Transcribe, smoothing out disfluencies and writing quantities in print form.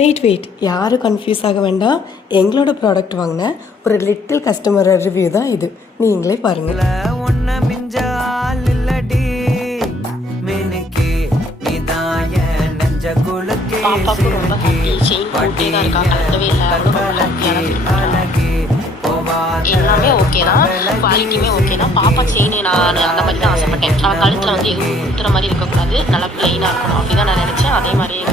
Wait யாரும் confuse ஆக வேண்டாம். எங்களோட ப்ராடக்ட் வாங்கின ஒரு லிட்டில் கஸ்டமர் ரிவ்யூ தான் இது. நீங்களே பாருங்கள். பாப்பாவுக்கு ரொம்ப ஹாப்பி. செயின் போட்டே தான் இருக்கா, கலக்கவே இல்லை. அவளும் ரொம்ப ஹாப்பியாக எல்லாமே ஓகே தான், குவாலிட்டியுமே ஓகே தான். பாப்பா செயின் நான் அந்த மாதிரி தான் ஆசைப்பட்டேன். அவள் கழுத்தில் வந்து எதுவும் குத்துற மாதிரி இருக்கக்கூடாது, நல்லா பிளெயினாக இருக்கணும் அப்படி தான் நான் நினச்சேன். அதே மாதிரியே